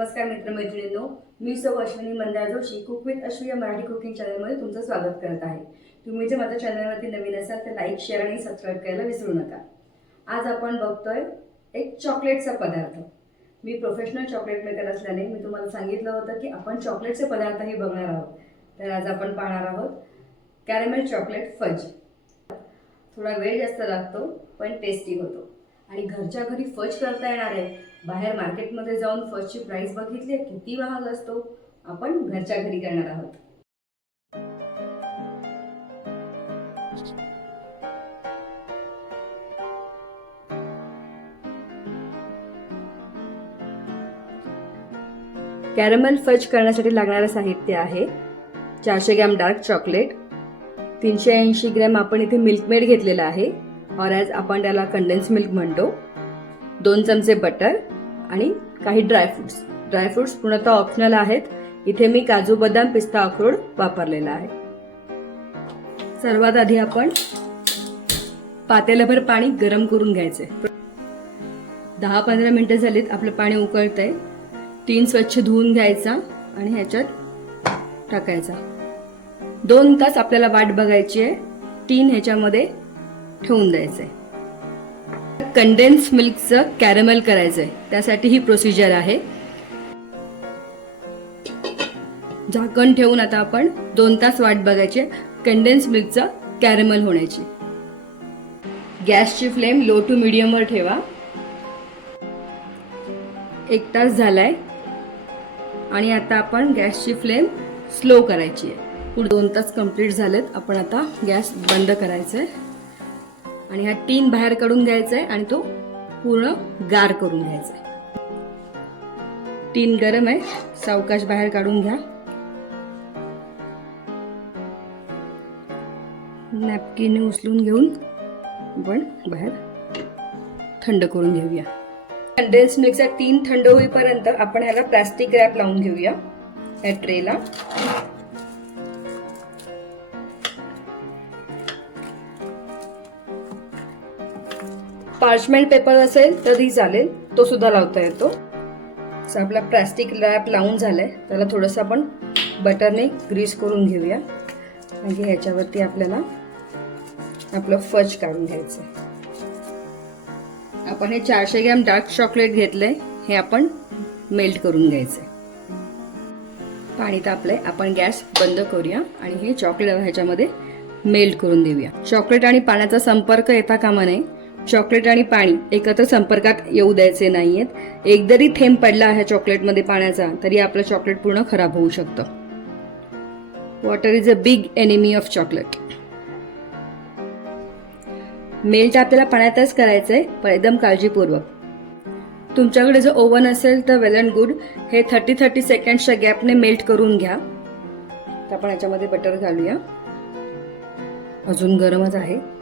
नमस्कार मित्रमैत्रिणींनो. मी सौ अश्विनी मंदार जोशी कुक विथ अश्वी या मराठी कुकिंग चॅनलमध्ये तुमचं स्वागत करत आहे. तुम्ही जर माझ्या चॅनलवरती नवीन असाल तर लाईक शेअर आणि सबस्क्राईब करायला विसरू नका. आज आपण बघतोय एक चॉकलेटचा पदार्थ. मी प्रोफेशनल चॉकलेट मेकर असल्याने मी तुम्हाला सांगितलं होतं की आपण चॉकलेटचे पदार्थही बघणार आहोत. तर आज आपण पाहणार आहोत कॅरेमेल चॉकलेट फज थोडा वेळ जास्त लागतो पण टेस्टी होतो. आणि घरच्या घरी फज करता येणार आहे बाहेर मार्केटमध्ये जाऊन फर्स्टची प्राइस बघितली किती महाग असतो आपण घरच्या घरी करणार आहोत. कॅरमल फज करण्यासाठी लागणारं साहित्य आहे चारशे ग्रॅम डार्क चॉकलेट तीनशे ऐंशी ग्रॅम आपण इथे मिल्कमेड घेतलेला आहे. और ॲज आपण त्याला कंडेन्स मिल्क म्हणतो. दोन चमचे बटर आणि काही ड्रायफ्रुट्स ड्रायफ्रुट्स पूर्णतः ऑप्शनल आहेत. इथे मी काजू बदाम पिस्ता अक्रोड वापरलेला आहे. सर्वात आधी आपण पातेल्याभर पाणी गरम करून घ्यायचे. दहा पंधरा मिनिटं झालीत आपलं पाणी उकळतंय. तीन स्वच्छ धुवून घ्यायचा आणि ह्याच्यात टाकायचा. दोन तास आपल्याला वाट बघायची आहे. तीन ह्याच्यामध्ये ठेवून द्यायचंय. कंडेन्स मिल्कचं कॅरमेल करायचंय. त्यासाठी ही प्रोसिजर आहे. झाकण ठेवून आता आपण दोन तास वाट बघायची. कंडेन्स मिल्कचं कॅरमेल होण्याची. गॅसची फ्लेम लो टू मिडियमवर ठेवा. एक तास झालाय. आणि आता आपण गॅसची फ्लेम स्लो करायची आहे. पुढे दोन तास कंप्लीट झालेत. आपण आता गॅस बंद करायचा आहे आणि हा टीन बाहेर काढून घ्यायचा आहे आणि तो पूर्ण गार करून घ्यायचा आहे टीन गरम आहे सावकाश बाहेर काढून घ्या. नॅपकिन उचलून घेऊन आपण बाहेर थंड करून घेऊया. कंडेन्स मिल्कचा टीन थंड होईपर्यंत आपण ह्याला प्लास्टिक रॅप लावून घेऊया. या ट्रेला पार्चमेंट पेपर असेल तरी चालेल. तो सुद्धा लावता येतो. असं आपला प्लास्टिक रॅप लावून झालाय. त्याला थोडंसं आपण बटरने ग्रीस करून घेऊया. म्हणजे ह्याच्यावरती आपल्याला आपलं फज काढून घ्यायचं आपण हे चारशे ग्रॅम डार्क चॉकलेट घेतलंय. हे आपण मेल्ट करून घ्यायचंय. पाणी तापलंय. आपण गॅस बंद करूया आणि हे चॉकलेट ह्याच्यामध्ये मेल्ट करून देऊया. चॉकलेट आणि पाण्याचा संपर्क येता कामा नये. चॉकलेट आणि पाणी एकत्र संपर्कात येऊ द्यायचे नाहीयेत. एक जरी थेंब पडला ह्या चॉकलेटमध्ये पाण्याचा तरी आपलं चॉकलेट पूर्ण खराब होऊ शकतं. Water is a big enemy of chocolate melt आपल्याला पाण्यातच करायचं आहे पण एकदम काळजीपूर्वक. तुमच्याकडे जर ओव्हन असेल तर वेल अँड गुड हे थर्टी थर्टी सेकंडच्या गॅपने मेल्ट करून घ्या. तर आपण याच्यामध्ये बटर घालूया. अजून गरमच आहे.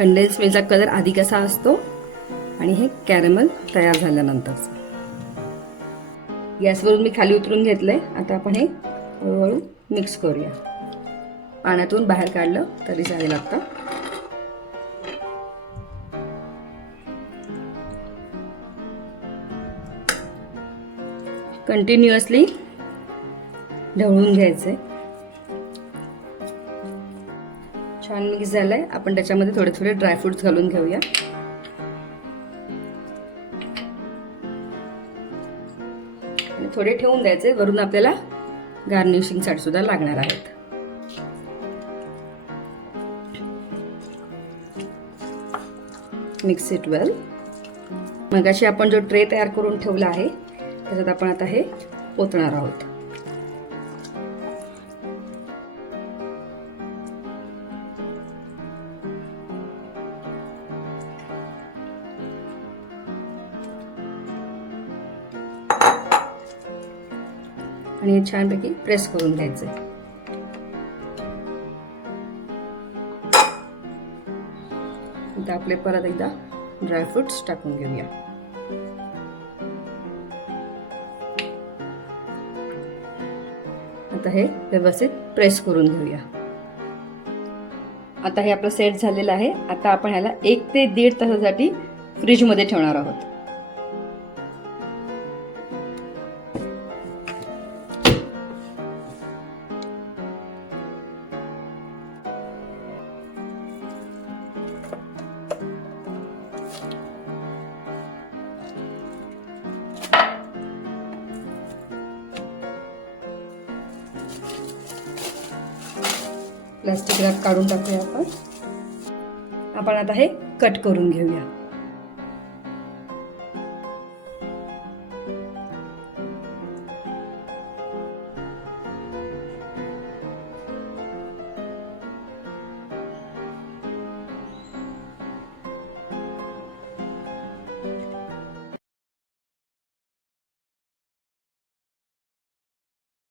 कंडेन्स मिल्कचा कलर आधी कसा असतो? आणि हे कॅरमल तयार झाल्यानंतरचं. गॅसवरून मी खाली उतरून घेतलंय. आता आपण हे हळूहळू मिक्स करूया. पाण्यातून बाहेर काढलं तरी चालेल आता. कंटिन्युअसली ढवळून घ्यायचंय. छान मिक्स झालं आहे आपण त्याच्यामध्ये थोडे थोडे ड्रायफ्रुट्स घालून घेऊया. आणि थोडे ठेवून द्यायचे. वरून आपल्याला गार्निशिंगसाठी सुद्धा लागणार आहेत. मिक्स इट वेल मगाशी आपण जो ट्रे तयार करून ठेवला आहे त्याच्यात आपण आता हे ओतणार आहोत. आणि हे छानपैकी प्रेस करून घ्यायचं आता आपले परत एकदा ड्रायफ्रुट्स टाकून घेऊया. आता हे व्यवस्थित प्रेस करून घेऊया. आता हे आपलं सेट झालेलं आहे. आता आपण ह्याला एक ते दीड तासासाठी फ्रीजमध्ये ठेवणार आहोत. प्लास्टिक रॅप काढून टाकूया आपण. आपण आता हे कट करून घेऊया.